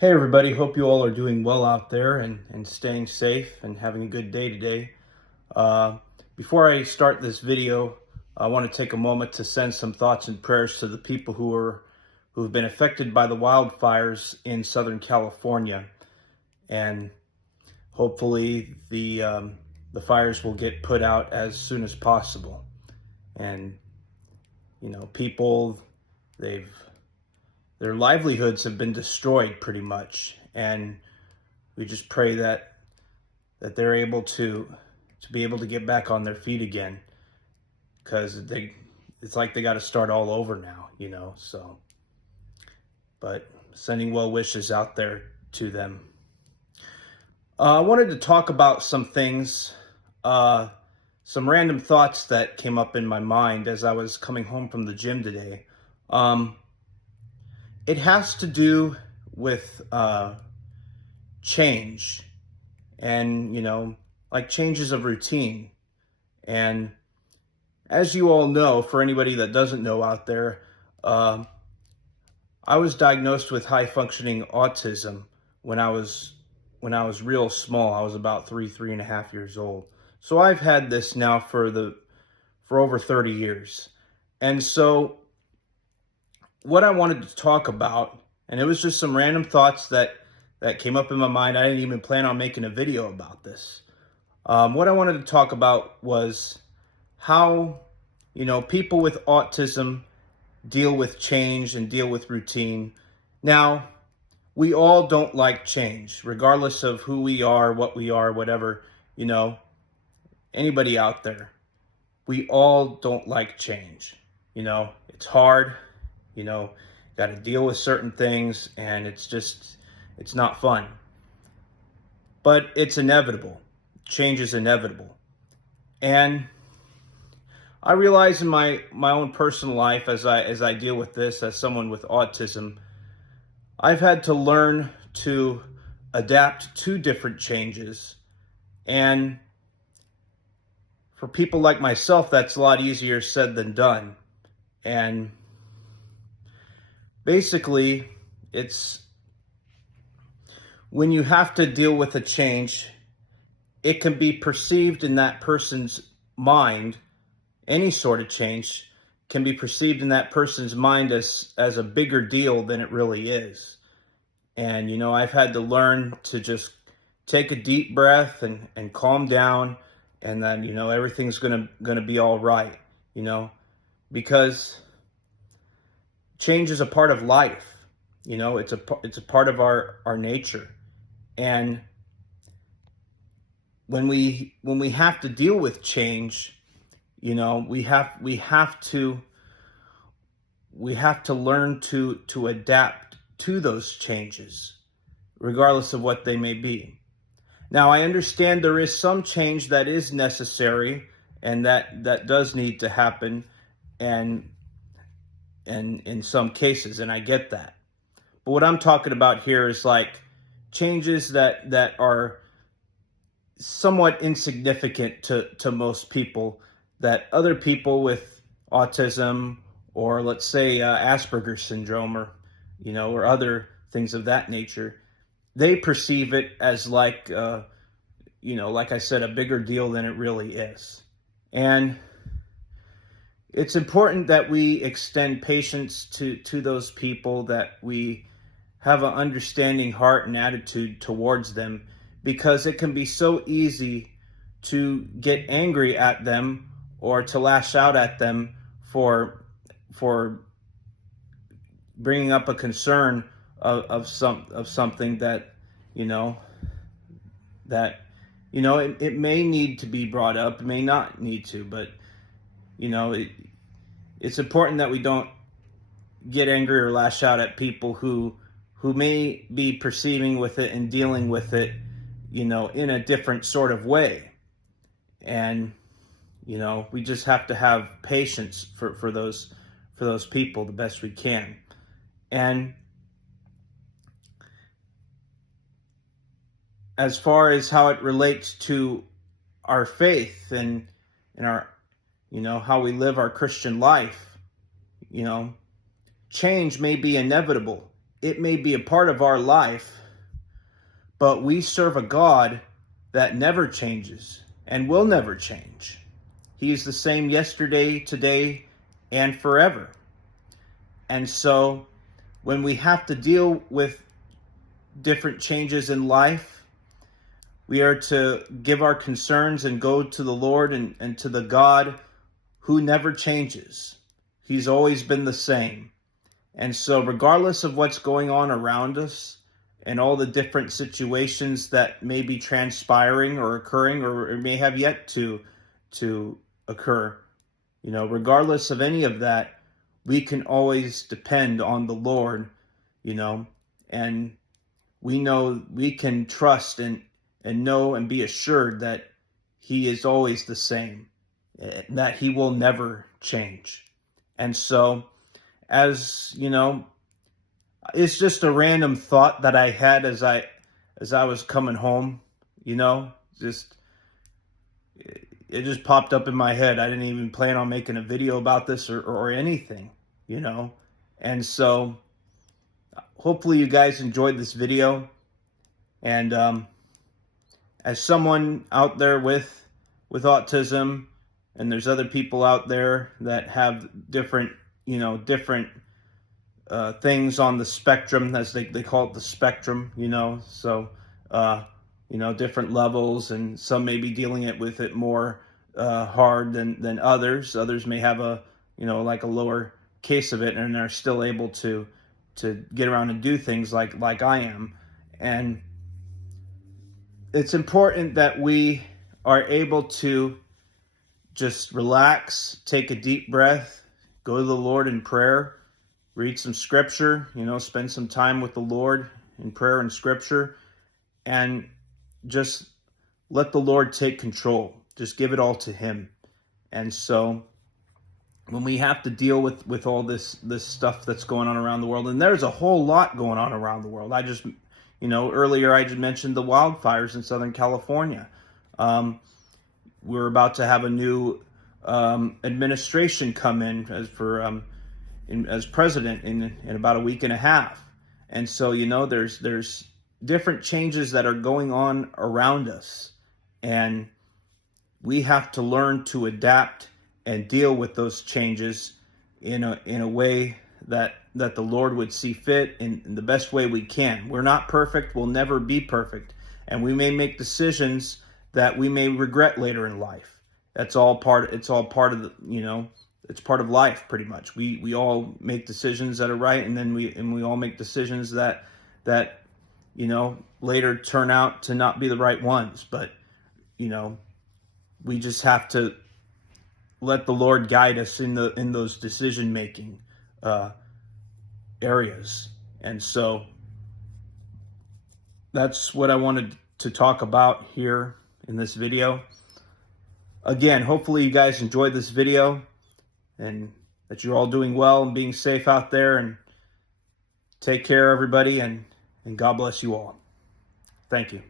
Hey everybody, hope you all are doing well out there and staying safe and having a good day today. Uh, Before I start this video, I want to take a moment to send some thoughts and prayers to the people who've been affected by the wildfires in Southern California, and hopefully the fires will get put out as soon as possible. And people, they've their livelihoods have been destroyed pretty much, and we just pray that they're able to be able to get back on their feet again, because it's like they got to start all over now. So, but sending well wishes out there to them. I wanted to talk about some things, some random thoughts that came up in my mind as I was coming home from the gym today. It has to do with change, and like changes of routine. And as you all know, for anybody that doesn't know out there, I was diagnosed with high functioning autism when I was real small. I was about 3.5 years old. So I've had this now for over 30 years. And so what I wanted to talk about, and it was just some random thoughts that came up in my mind. I didn't even plan on making a video about this. What I wanted to talk about was how, people with autism deal with change and deal with routine. Now, we all don't like change, regardless of who we are, what we are, whatever, anybody out there. We all don't like change. It's hard, got to deal with certain things, and it's not fun. But it's inevitable. Change is inevitable. And I realize in my own personal life, as I deal with this as someone with autism, I've had to learn to adapt to different changes. And for people like myself, that's a lot easier said than done. And basically, it's when you have to deal with a change, it can be perceived in that person's mind. Any sort of change can be perceived in that person's mind as a bigger deal than it really is. And, I've had to learn to just take a deep breath and calm down, and then, everything's gonna be all right, because change is a part of life. It's a part of our nature. And when we have to deal with change, we have to learn to adapt to those changes, regardless of what they may be. Now, I understand there is some change that is necessary, and that does need to happen, and in some cases, and I get that. But what I'm talking about here is like changes that are somewhat insignificant to most people, that other people with autism, or let's say Asperger's syndrome, or other things of that nature, they perceive it as like like I said, a bigger deal than it really is. And it's important that we extend patience to those people, that we have an understanding heart and attitude towards them, because it can be so easy to get angry at them or to lash out at them for bringing up a concern of something that it may need to be brought up, it may not need to, but it's important that we don't get angry or lash out at people who may be perceiving with it and dealing with it, in a different sort of way. And, we just have to have patience for those people the best we can. And as far as how it relates to our faith and our, how we live our Christian life, change may be inevitable. it may be a part of our life, but we serve a God that never changes and will never change. He's the same yesterday, today, and forever. And so when we have to deal with different changes in life, we are to give our concerns and go to the Lord and to the God who never changes. He's always been the same. And so regardless of what's going on around us and all the different situations that may be transpiring or occurring or may have yet to occur, regardless of any of that, we can always depend on the Lord, and we know we can trust and know and be assured that He is always the same, that He will never change. And so, as it's just a random thought that I had as I was coming home, it just popped up in my head. I didn't even plan on making a video about this or anything, And so hopefully you guys enjoyed this video. And as someone out there with autism, and there's other people out there that have different things on the spectrum, as they call it, the spectrum, so different levels, and some may be dealing with it more hard than others. Others may have a like a lower case of it, and are still able to get around and do things like I am. And it's important that we are able to just relax, take a deep breath, go to the Lord in prayer, read some scripture, spend some time with the Lord in prayer and scripture, and just let the Lord take control. Just give it all to Him. And so when we have to deal with all this stuff that's going on around the world, and there's a whole lot going on around the world. I just, earlier I just mentioned the wildfires in Southern California. We're about to have a new administration come in as president in about a week and a half. And so, there's different changes that are going on around us, and we have to learn to adapt and deal with those changes in a way that the Lord would see fit in the best way we can. We're not perfect. We'll never be perfect. And we may make decisions that we may regret later in life. It's all part of it's part of life, pretty much. We all make decisions that are right, and then we all make decisions that later turn out to not be the right ones. But we just have to let the Lord guide us in those decision making areas. And so that's what I wanted to talk about here in this video. Again, hopefully you guys enjoyed this video, and that you're all doing well and being safe out there. And take care, everybody, and God bless you all. Thank you.